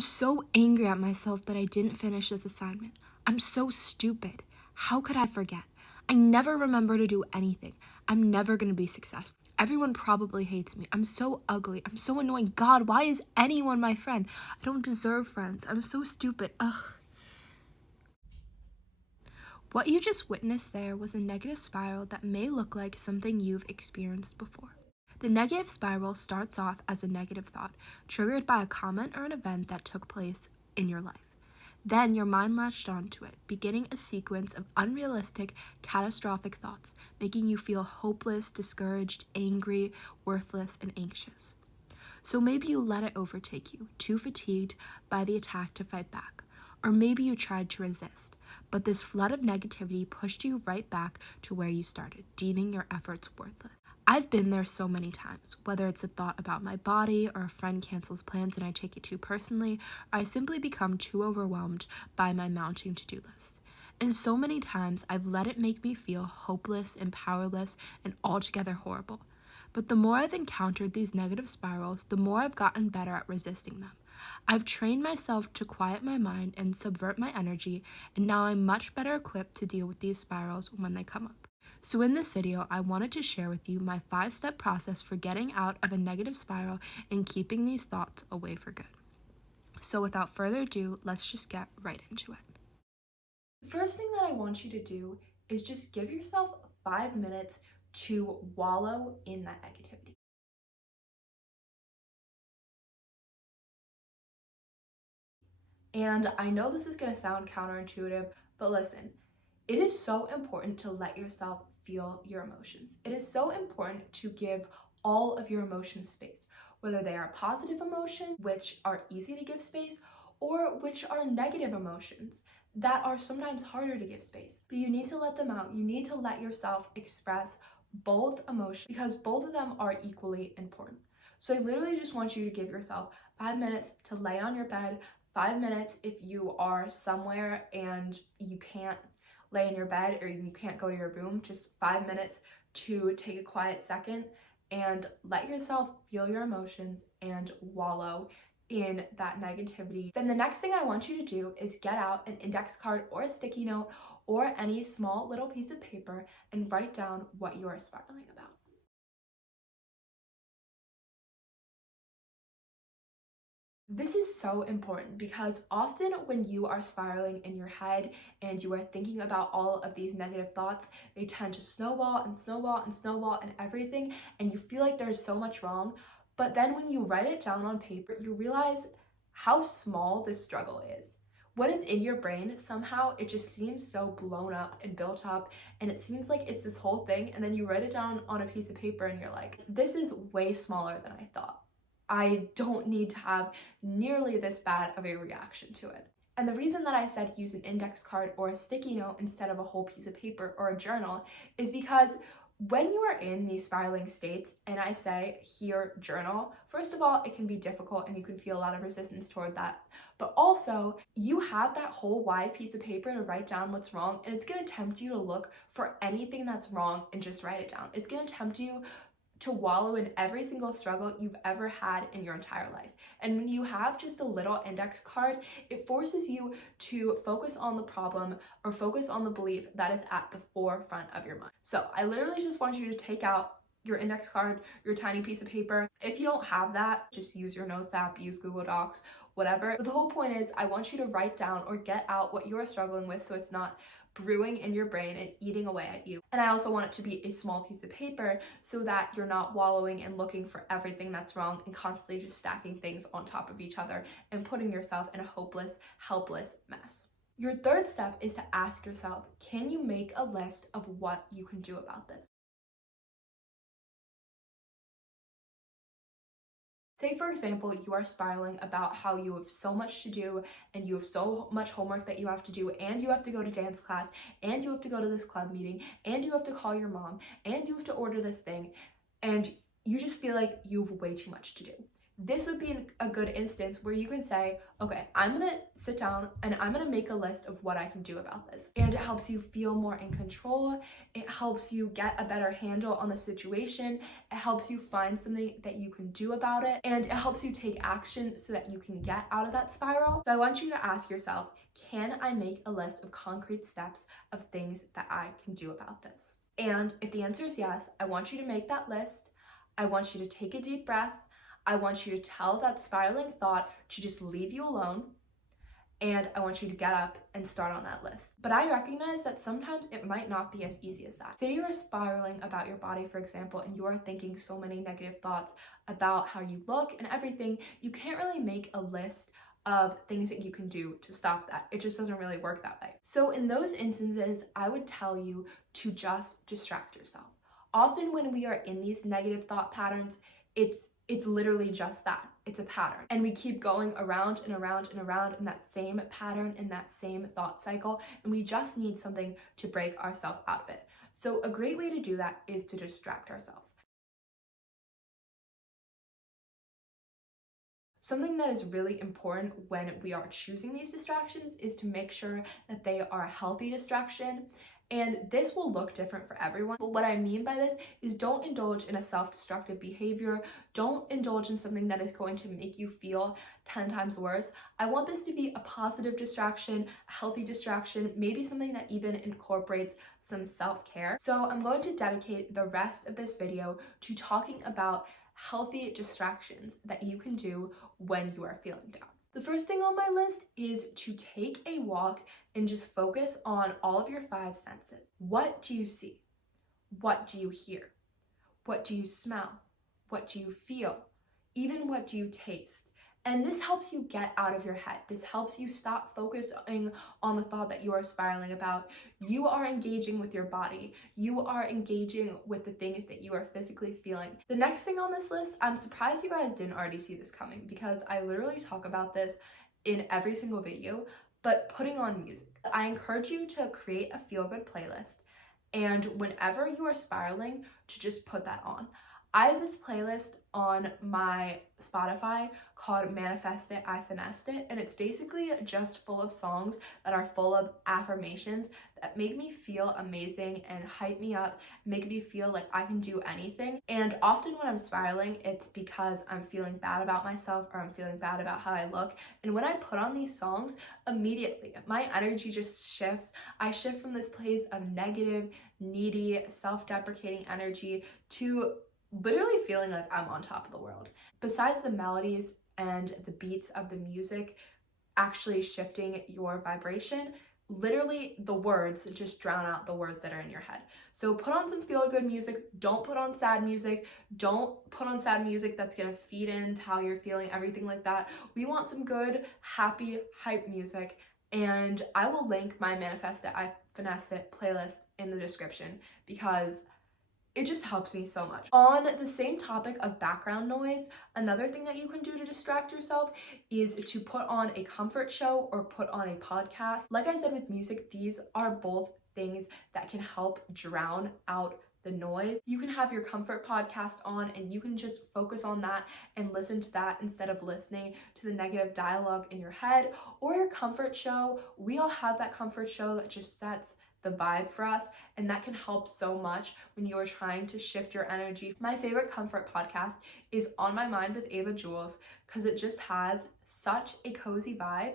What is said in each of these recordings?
I'm so angry at myself that I didn't finish this assignment. I'm so stupid. How could I forget? I never remember to do anything. I'm never going to be successful. Everyone probably hates me. I'm so ugly. I'm so annoying. God, why is anyone my friend? I don't deserve friends. I'm so stupid. Ugh. What you just witnessed there was a negative spiral that may look like something you've experienced before. The negative spiral starts off as a negative thought, triggered by a comment or an event that took place in your life. Then your mind latched onto it, beginning a sequence of unrealistic, catastrophic thoughts, making you feel hopeless, discouraged, angry, worthless, and anxious. So maybe you let it overtake you, too fatigued by the attack to fight back. Or maybe you tried to resist, but this flood of negativity pushed you right back to where you started, deeming your efforts worthless. I've been there so many times, whether it's a thought about my body or a friend cancels plans and I take it too personally, or I simply become too overwhelmed by my mounting to-do list. And so many times I've let it make me feel hopeless and powerless and altogether horrible. But the more I've encountered these negative spirals, the more I've gotten better at resisting them. I've trained myself to quiet my mind and subvert my energy, and now I'm much better equipped to deal with these spirals when they come up. So in this video, I wanted to share with you my 5-step process for getting out of a negative spiral and keeping these thoughts away for good. So without further ado, let's just get right into it. The first thing that I want you to do is just give yourself 5 minutes to wallow in that negativity. And I know this is going to sound counterintuitive, but listen, it is so important to let yourself feel your emotions. It is so important to give all of your emotions space, whether they are positive emotions, which are easy to give space, or which are negative emotions that are sometimes harder to give space. But you need to let them out. You need to let yourself express both emotions because both of them are equally important. So I literally just want you to give yourself 5 minutes to lay on your bed, 5 minutes if you are somewhere and you can't lay in your bed or you can't go to your room, just 5 minutes to take a quiet second and let yourself feel your emotions and wallow in that negativity. Then the next thing I want you to do is get out an index card or a sticky note or any small little piece of paper and write down what you are spiraling about. This is so important because often when you are spiraling in your head and you are thinking about all of these negative thoughts, they tend to snowball and snowball and snowball and everything, and you feel like there's so much wrong. But then when you write it down on paper, you realize how small this struggle is. What is in your brain, somehow it just seems so blown up and built up, and it seems like it's this whole thing, and then you write it down on a piece of paper and you're like, this is way smaller than I thought. I don't need to have nearly this bad of a reaction to it. And the reason that I said use an index card or a sticky note instead of a whole piece of paper or a journal is because when you are in these spiraling states and I say here journal, first of all, it can be difficult and you can feel a lot of resistance toward that. But also you have that whole wide piece of paper to write down what's wrong, and it's going to tempt you to look for anything that's wrong and just write it down. It's going to tempt you to wallow in every single struggle you've ever had in your entire life. And when you have just a little index card, it forces you to focus on the problem or focus on the belief that is at the forefront of your mind. So I literally just want you to take out your index card, your tiny piece of paper. If you don't have that, just use your notes app, use Google Docs, whatever. But the whole point is I want you to write down or get out what you are struggling with so it's not brewing in your brain and eating away at you. And I also want it to be a small piece of paper so that you're not wallowing and looking for everything that's wrong and constantly just stacking things on top of each other and putting yourself in a hopeless, helpless mess. Your third step is to ask yourself, can you make a list of what you can do about this? Say, for example, you are spiraling about how you have so much to do and you have so much homework that you have to do, and you have to go to dance class, and you have to go to this club meeting, and you have to call your mom, and you have to order this thing, and you just feel like you have way too much to do. this would be a good instance where you can say, okay, I'm gonna sit down and I'm gonna make a list of what I can do about this. And it helps you feel more in control. It helps you get a better handle on the situation. It helps you find something that you can do about it. And it helps you take action so that you can get out of that spiral. So I want you to ask yourself, can I make a list of concrete steps of things that I can do about this? And if the answer is yes, I want you to make that list. I want you to take a deep breath. I want you to tell that spiraling thought to just leave you alone, and I want you to get up and start on that list. But I recognize that sometimes it might not be as easy as that. Say you're spiraling about your body, for example, and you are thinking so many negative thoughts about how you look and everything, you can't really make a list of things that you can do to stop that. It just doesn't really work that way. So in those instances, I would tell you to just distract yourself. Often when we are in these negative thought patterns, it's literally just that. It's a pattern. And we keep going around and around and around in that same pattern, in that same thought cycle. And we just need something to break ourselves out of it. So a great way to do that is to distract ourselves. Something that is really important when we are choosing these distractions is to make sure that they are a healthy distraction. And this will look different for everyone. But what I mean by this is don't indulge in a self-destructive behavior. Don't indulge in something that is going to make you feel 10 times worse. I want this to be a positive distraction, a healthy distraction, maybe something that even incorporates some self-care. So I'm going to dedicate the rest of this video to talking about healthy distractions that you can do when you are feeling down. The first thing on my list is to take a walk and just focus on all of your 5 senses. What do you see? What do you hear? What do you smell? What do you feel? Even what do you taste? And this helps you get out of your head. This helps you stop focusing on the thought that you are spiraling about. You are engaging with your body. You are engaging with the things that you are physically feeling. The next thing on this list, I'm surprised you guys didn't already see this coming because I literally talk about this in every single video, but putting on music. I encourage you to create a feel-good playlist, and whenever you are spiraling, to just put that on. I have this playlist on my Spotify called Manifest It, I Finessed It, and it's basically just full of songs that are full of affirmations that make me feel amazing and hype me up, make me feel like I can do anything. And often when I'm spiraling, it's because I'm feeling bad about myself or I'm feeling bad about how I look. And when I put on these songs, immediately my energy just shifts. I shift from this place of negative, needy, self-deprecating energy to literally feeling like I'm on top of the world. Besides the melodies and the beats of the music actually shifting your vibration, literally the words just drown out the words that are in your head. So put on some feel-good music. Don't put on sad music. Don't put on sad music that's gonna feed into how you're feeling, everything like that. We want some good, happy, hype music. And I will link my Manifest It, I Finessed It playlist in the description because it just helps me so much. On the same topic of background noise, another thing that you can do to distract yourself is to put on a comfort show or put on a podcast. Like I said with music, these are both things that can help drown out the noise. You can have your comfort podcast on and you can just focus on that and listen to that instead of listening to the negative dialogue in your head. Or your comfort show, we all have that comfort show that just sets the vibe for us, and that can help so much when you are trying to shift your energy. My favorite comfort podcast is On My Mind with Jules because it just has such a cozy vibe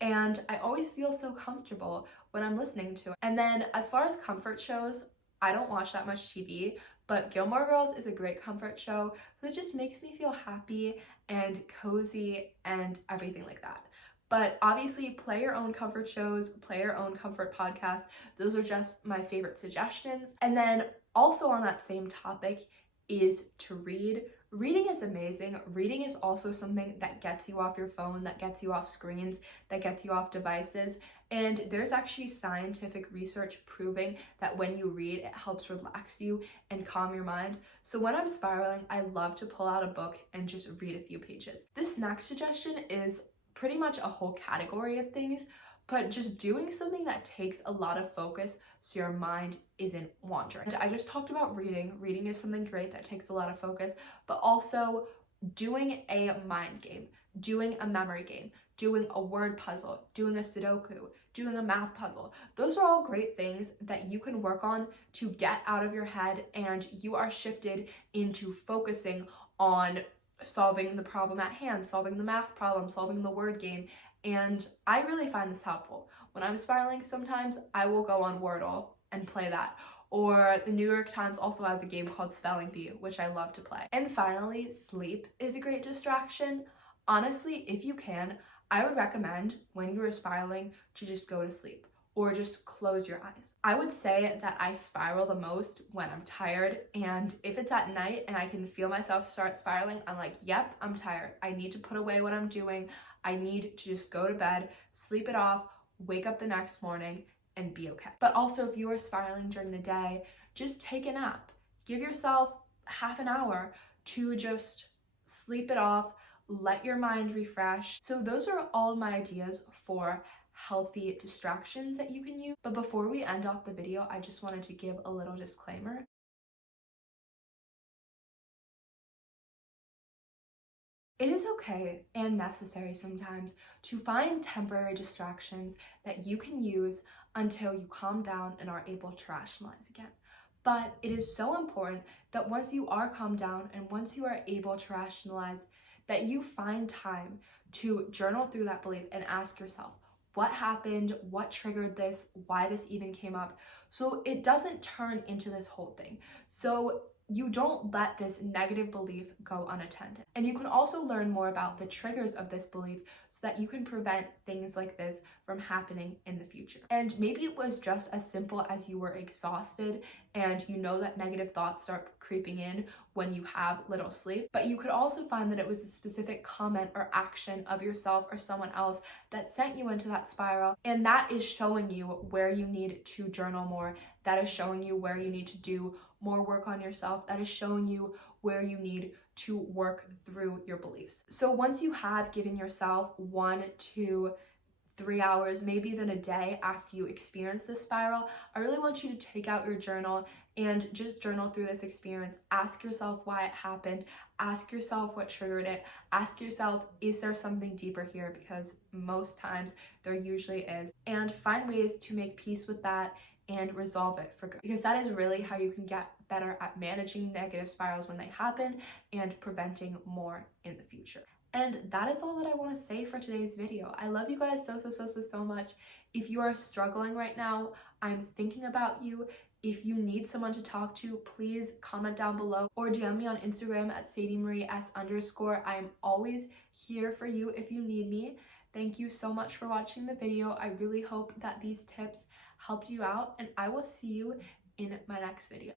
and I always feel so comfortable when I'm listening to it. And then as far as comfort shows, I don't watch that much TV, but Gilmore Girls is a great comfort show because it just makes me feel happy and cozy and everything like that. But obviously play your own comfort shows, play your own comfort podcasts. Those are just my favorite suggestions. And then also on that same topic is to read. Reading is amazing. Reading is also something that gets you off your phone, that gets you off screens, that gets you off devices. And there's actually scientific research proving that when you read, it helps relax you and calm your mind. So when I'm spiraling, I love to pull out a book and just read a few pages. This next suggestion is pretty much a whole category of things, but just doing something that takes a lot of focus so your mind isn't wandering. And I just talked about reading. Reading is something great that takes a lot of focus, but also doing a mind game, doing a memory game, doing a word puzzle, doing a Sudoku, doing a math puzzle. Those are all great things that you can work on to get out of your head, and you are shifted into focusing on solving the problem at hand, solving the math problem, solving the word game. And I really find this helpful. When I'm spiraling, sometimes I will go on Wordle and play that. Or the New York Times also has a game called Spelling Bee, which I love to play. And finally, sleep is a great distraction. Honestly, if you can, I would recommend when you are spiraling to just go to sleep or just close your eyes. I would say that I spiral the most when I'm tired, and if it's at night and I can feel myself start spiraling, I'm like, yep, I'm tired. I need to put away what I'm doing. I need to just go to bed, sleep it off, wake up the next morning, and be okay. But also, if you are spiraling during the day, just take a nap. Give yourself half an hour to just sleep it off, let your mind refresh. So those are all my ideas for healthy distractions that you can use. But before we end off the video, I just wanted to give a little disclaimer. It is okay and necessary sometimes to find temporary distractions that you can use until you calm down and are able to rationalize again. But it is so important that once you are calmed down and once you are able to rationalize, that you find time to journal through that belief and ask yourself, what happened? What triggered this? Why this even came up? So it doesn't turn into this whole thing. So you don't let this negative belief go unattended. And you can also learn more about the triggers of this belief so that you can prevent things like this from happening in the future. And maybe it was just as simple as you were exhausted and you know that negative thoughts start creeping in when you have little sleep, but you could also find that it was a specific comment or action of yourself or someone else that sent you into that spiral, and that is showing you where you need to journal more. That is showing you where you need to do more work on yourself. That is showing you where you need to work through your beliefs. So once you have given yourself 1 to 3 hours, maybe even a day after you experience this spiral, I really want you to take out your journal and just journal through this experience. Ask yourself why it happened. Ask yourself what triggered it. Ask yourself, is there something deeper here? Because most times there usually is. And find ways to make peace with that and resolve it for good, because that is really how you can get better at managing negative spirals when they happen and preventing more in the future. And that is all that I want to say for today's video. I love you guys so much. If you are struggling right now, I'm thinking about you. If you need someone to talk to, please comment down below or DM me on Instagram at SadieMarieS_. I'm always here for you if you need me. Thank you so much for watching the video. I really hope that these tips helped you out, and I will see you in my next video.